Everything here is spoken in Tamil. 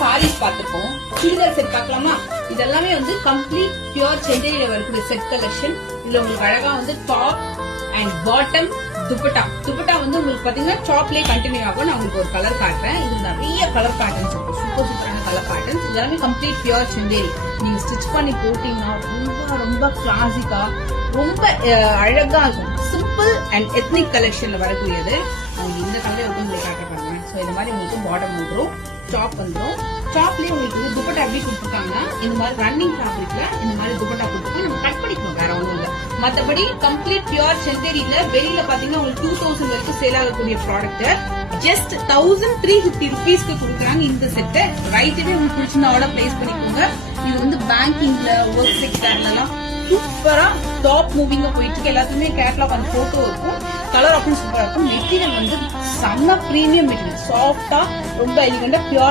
சாரீஸ் பார்த்திருக்கோம். சுடிதார் செட் பார்க்கலாமா? இதெல்லாமே வந்து கம்ப்ளீட் பியூர் சென்னையில வரக்கூடிய செட் கலெக்ஷன். இதுல உங்களுக்கு அழகா வந்து டாப் அண்ட் பாட்டம் துப்பட்டா வந்து உங்களுக்கு பாத்தீங்கன்னா டாப்லயே கண்டினியூ ஆகும். நான் உங்களுக்கு ஒரு கலர் காட்டுறேன். இது நிறைய கலர் பேட்டர்ன்ஸ் இருக்கும். சூப்பரான கலர் பேட்டர்ன்ஸ். இதெல்லாமே கம்ப்ளீட் பியூர் செந்தேரி. நீங்க ஸ்டிச் பண்ணி போட்டீங்கன்னா ரொம்ப ரொம்ப கிளாசிக்கா ரொம்ப அழகா இருக்கும். சிம்பிள் அண்ட் எத்னிக் கலெக்ஷன்ல வரக்கூடியது. இந்த கலர் வந்து உங்களுக்கு காட்டுறாங்க. சோ இந்த மாதிரி உங்களுக்கு பாட்டம் வந்துடும், டாப் வந்துடும். டாப்லயே உங்களுக்கு வந்து துப்பட்டா எப்படி கொடுத்துருக்காங்கன்னா இந்த மாதிரி ரன்னிங் ஃபேப்ரிக்ல இந்த மாதிரி துப்பட்டா கொடுத்துருக்கோம். நம்ம கட் பண்ணிக்கணும், வேற ஒண்ணும் இல்ல. மத்தபடி கம்ப்ளீட் பியூர் செந்தேரியில வெளியில பாத்தீங்கன்னா உங்களுக்கு 2000 வரைக்கும் சேல் ஆகக்கூடிய ப்ராடக்ட் ஜஸ்ட் 1350 ருபீஸ்க்கு கொடுக்குறாங்க. இந்த செட்டை ரைட்டே உங்களுக்கு பிடிச்சிருந்தா ஆர்டர் பிளேஸ் பண்ணிக்கோங்க. இது வந்து பேங்கிங்ல ஒர்க் செக்டர்ல எல்லாம் சூப்பரா டாப் மூவிங்க போயிட்டு இருக்கு. எல்லாத்துக்குமே கேட்லாக் அந்த போட்டோ இருக்கும். கலர் ஆப்ஷன் சூப்பரா இருக்கும். மெட்டீரியல் வந்து செம்ம பிரீமியம் மெட்டீரியல், சாஃப்டா ரொம்ப எலிகண்டா பியூர்